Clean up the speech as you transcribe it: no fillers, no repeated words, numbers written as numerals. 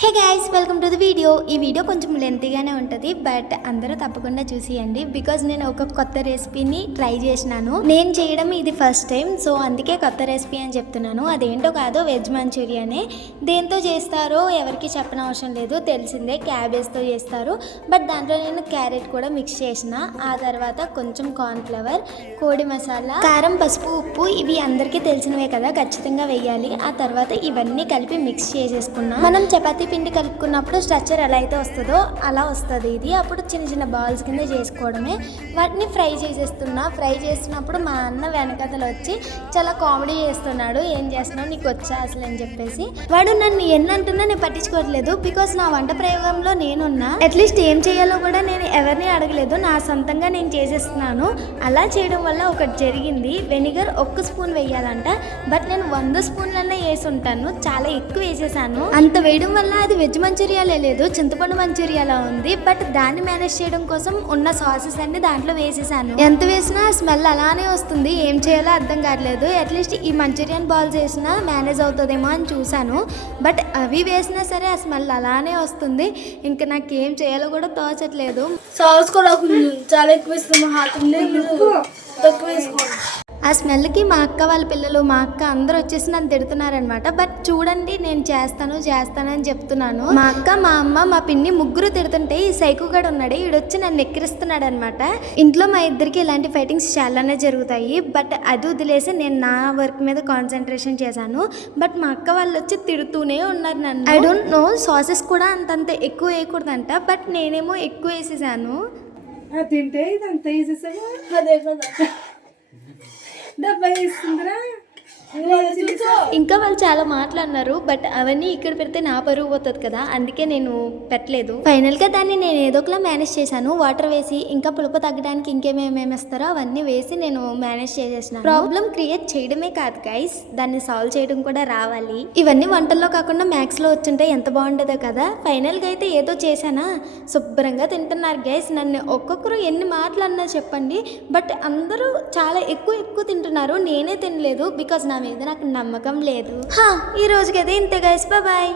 Hey guys, welcome to the video. ఈ video కొంచెం లెంతీగానే ఉంటుంది, బట్ అందరూ తప్పకుండా చూసేయండి. బికాజ్ నేను ఒక కొత్త రెసిపీని ట్రై చేసినాను. నేను చేయడం ఇది ఫస్ట్ టైం, సో అందుకే కొత్త రెసిపీ అని చెప్తున్నాను. అదేంటో కాదు, వెజ్ మంచూరియానే. దేంతో చేస్తారో ఎవరికి చెప్పనవసరం లేదు, తెలిసిందే క్యాబేజ్తో చేస్తారు. బట్ దాంట్లో నేను క్యారెట్ కూడా మిక్స్ చేసిన. ఆ తర్వాత కొంచెం కార్న్ఫ్లవర్, కోడి మసాలా, కారం, పసుపు, ఉప్పు ఇవి అందరికీ తెలిసినవే కదా, ఖచ్చితంగా వేయాలి. ఆ తర్వాత ఇవన్నీ కలిపి మిక్స్ చేసేసుకున్నాం. మనం చపాతీ పిండి కలుపుకున్నప్పుడు స్ట్రక్చర్ ఎలా అయితే వస్తుందో అలా వస్తుంది ఇది. అప్పుడు చిన్న చిన్న బాల్స్ కింద చేసుకోవడమే. వాటిని ఫ్రై చేసేస్తున్నా. ఫ్రై చేస్తున్నప్పుడు మా అన్న వెనకతలు వచ్చి చాలా కామెడీ చేస్తున్నాడు. ఏం చేస్తున్నావు, నీకు వచ్చా అసలు అని చెప్పేసి. వాడు నన్ను ఎన్నంటున్నా నేను పట్టించుకోవట్లేదు, బికాస్ నా వంట ప్రయోగంలో నేనున్నా. అట్లీస్ట్ ఏం చేయాలో కూడా నేను ఎవరిని అడగలేదు, నా సొంతంగా నేను చేసేస్తున్నాను. అలా చేయడం వల్ల ఒకటి జరిగింది. వెనిగర్ 1 స్పూన్ వేయాలంట, బట్ నేను 100 స్పూన్లన్నా వేసి ఉంటాను. చాలా ఎక్కువ వేసేసాను. అంత వేయడం వల్ల అది వెజ్ మంచూరియాలే లేదు, చింతపండు మంచూరియాలా ఉంది. బట్ దాన్ని మేనేజ్ చేయడం కోసం ఉన్న సాసెస్ అన్ని దాంట్లో వేసేసాను. ఎంత వేసినా స్మెల్ అలానే వస్తుంది. ఏం చేయాలో అర్థం కావట్లేదు. అట్లీస్ట్ ఈ మంచూరియన్ బాల్స్ వేసినా మేనేజ్ అవుతుందేమో అని చూశాను, బట్ అవి వేసినా సరే ఆ స్మెల్ అలానే వస్తుంది. ఇంకా నాకు ఏం చేయాలో కూడా తోచట్లేదు. సాస్ కూడా చాలా ఎక్కువ ఇస్తాము, తక్కువ వేసుకోండి. ఆ స్మెల్కి మా అక్క వాళ్ళ పిల్లలు, మా అక్క అందరూ వచ్చేసి నన్ను తిడుతున్నారనమాట. బట్ చూడండి, నేను చేస్తానని చెప్తున్నాను. మా అక్క, మా అమ్మ, మా పిన్ని ముగ్గురు తిడుతుంటే ఈ సైకోగాడు ఉన్నాడు, ఈడొచ్చి నన్ను ఎక్కిరిస్తున్నాడు అనమాట. ఇంట్లో మా ఇద్దరికి ఇలాంటి ఫైటింగ్స్ చాలానే జరుగుతాయి. బట్ అది వదిలేసి నేను నా వర్క్ మీద కాన్సన్ట్రేషన్ చేశాను. బట్ మా అక్క వాళ్ళు వచ్చి తిడుతూనే ఉన్నారు నన్ను. ఐ డోంట్ నో, సాసెస్ కూడా అంతంత ఎక్కువ వేయకూడదంట, బట్ నేనేమో ఎక్కువ వేసేసాను. తింటే ఇదంతా వేసేసాగా, అదే కదా డబ్బా వేస్తుందిరా. ఇంకా వాళ్ళు చాలా మాట్లాడినారు, బట్ అవన్నీ ఇక్కడ పెడితే నా పరుగు పోతుంది కదా, అందుకే నేను పెట్టలేదు. ఫైనల్ గా దాన్ని నేను ఏదో ఒకలా మేనేజ్ చేశాను. వాటర్ వేసి, ఇంకా పులుపు తగ్గడానికి ఇంకేమేమి వేస్తారో అవన్నీ వేసి నేను మేనేజ్ చేసేసిన. ప్రాబ్లం క్రియేట్ చేయడమే కాదు గైస్, దాన్ని సాల్వ్ చేయడం కూడా రావాలి. ఇవన్నీ వంటల్లో కాకుండా మ్యాథ్స్ లో వచ్చుంటే ఎంత బాగుండేదో కదా. ఫైనల్ గా అయితే ఏదో చేశానా, శుభ్రంగా తింటున్నారు గైస్. నన్ను ఒక్కొక్కరు ఎన్ని మాటలు అన్నా చెప్పండి, బట్ అందరూ చాలా ఎక్కువ తింటున్నారు. నేనే తినలేదు, బికాజ్ నా మీద నాకు నమ్మకం లేదు. ఈ రోజుకి అయితే ఇంతే గైస్, బాయ్.